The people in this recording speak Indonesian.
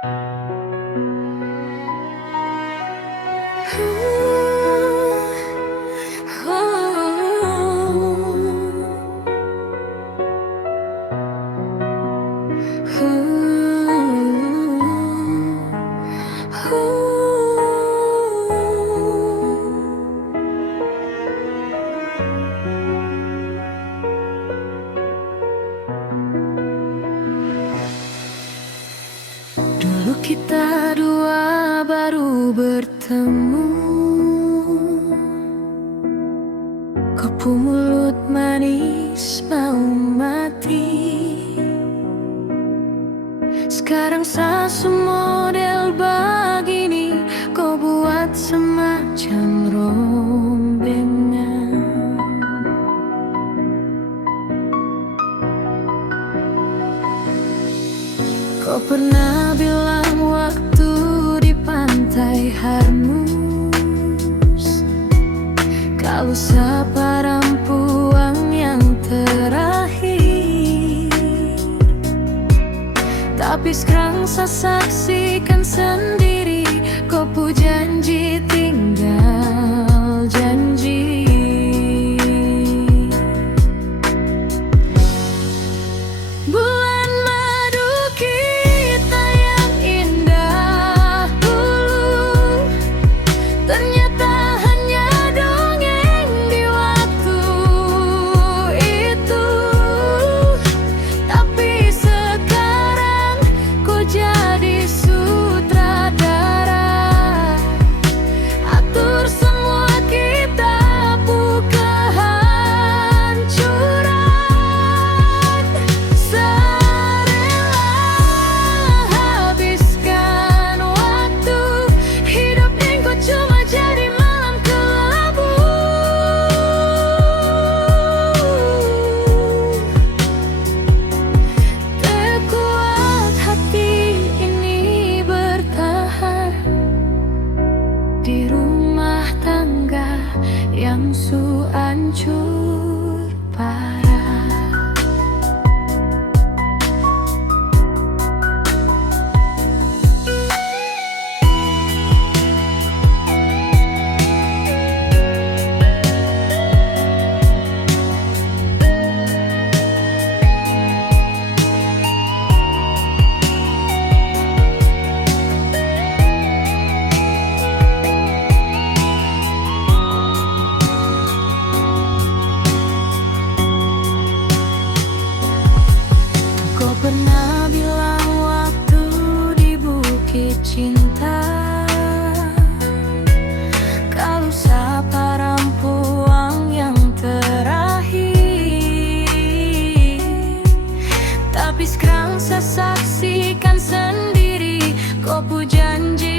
Dulu kita dua baru bertemu, kopu mulut manis mau mati. Sekarang sasu model begini, kau buat semacam rombengan. Kau pernah bilang waktu di pantai Harmus, kalau seperempuan yang terakhir. Tapi sekarang saya saksikan sendiri, kau pu janji tinggal janji. Bulan madu kita yang indah dulu, ternyata hanya dongeng di waktu itu. Tapi sekarang kau jadi sutradara, atur semua kita pu kehancuran. Serela habiskan waktu, hidup engkau cuma jadi malam kelabu. Terkuat hati ini bertahan di rumah tangga yang su hancur parah. Kau pernah bilang waktu di Bukit Cinta, kalau seperempuan yang terakhir. Tapi sekarang saya saksikan sendiri, kau pu janji